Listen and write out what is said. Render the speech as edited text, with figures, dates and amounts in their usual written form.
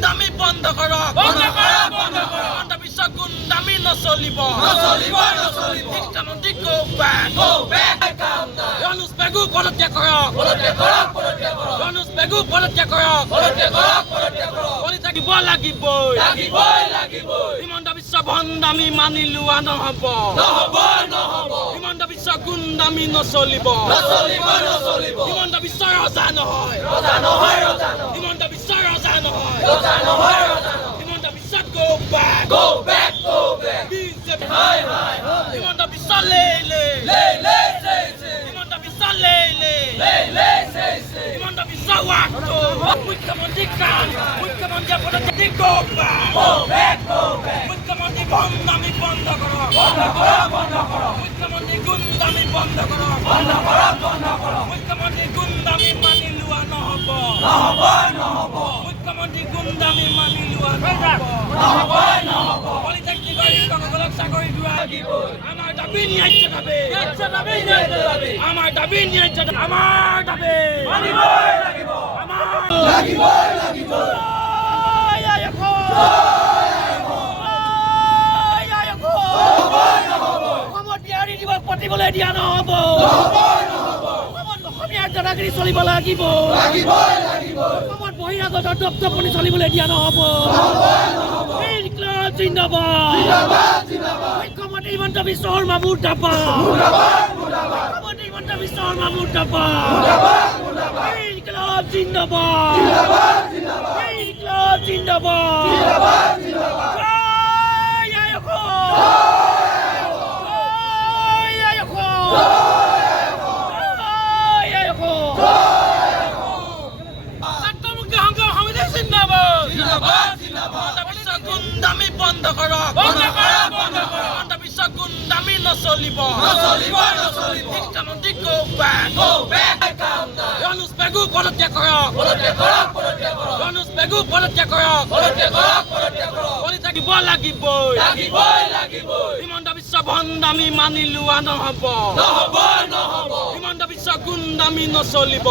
গুন্ডামি বন্ধ কৰক হিমন্ত বিশ্ব গুন্ডামি নচলিব শিক্ষামন্ত্ৰী go back Yunus Begu পদত্যাগ কৰক Yunus Begu পদত্যাগ কৰক পদত্যাগ লাগিবই হিমন্ত বিশ্ব ভণ্ডামি মানি লোৱা নহ'ব হিমন্ত বিশ্ব গুন্ডামি নচলিব হিমন্ত বিশ্ব ৰজা নহয় হিমন্ত বিশ্ব ৰজা নহয় Himanta Biswa go back BJP Himanta Biswa লে হিমন্ত বিশ্ব লে হিমন্ত বিশ্ব ৱাকটো মুখ্যমন্ত্ৰী কাম মুখ্যমন্ত্ৰী পদত্যাগ go back মুখ্যমন্ত্ৰী ভণ্ডামি বন্ধ কৰক মুখ্যমন্ত্ৰী গুন্ডামি বন্ধ কৰক মুখ্যমন্ত্ৰী গুন্ডামি মানি লোৱা নহ'ব মুখ্যমন্ত্ৰী গুন্ডামি মানি লোৱা নহ'ব পলিটেকনিকৰ শিক্ষকসকলক চাকৰি দিয়া আমাৰ দাবী ন্যায্য দাবী আমাৰ দাবী ন্যায্য আমাৰ দাবী লাগিব পাতিবলৈ দিয়া নহ'ব অসমীয়াৰ দাদাগিৰি চলিব লাগিব অসমত বহিৰাগতৰ দপদপনি চলিবলৈ দিয়া নহ'ব মুখ্যমন্ত্ৰী হিমন্ত বিশ্ব শৰ্মা মুৰ্দাবাদ মুখ্যমন্ত্ৰী হিমন্ত বিশ্ব শৰ্মা মুৰ্দাবাদ ইনকলাব জিন্দাবাদ গুন্ডামি বন্ধ কৰক হিমন্ত বিশ্ব গুন্ডামি নচলিব শিক্ষামন্ত্ৰী go back Yunus Begu পদত্যাগ কৰক Yunus Begu পদত্যাগ কৰক পদত্যাগ লাগিবই হিমন্ত বিশ্ব ভণ্ডামি মানি লোৱা নহ'ব হিমন্ত বিশ্ব গুন্ডামি নচলিব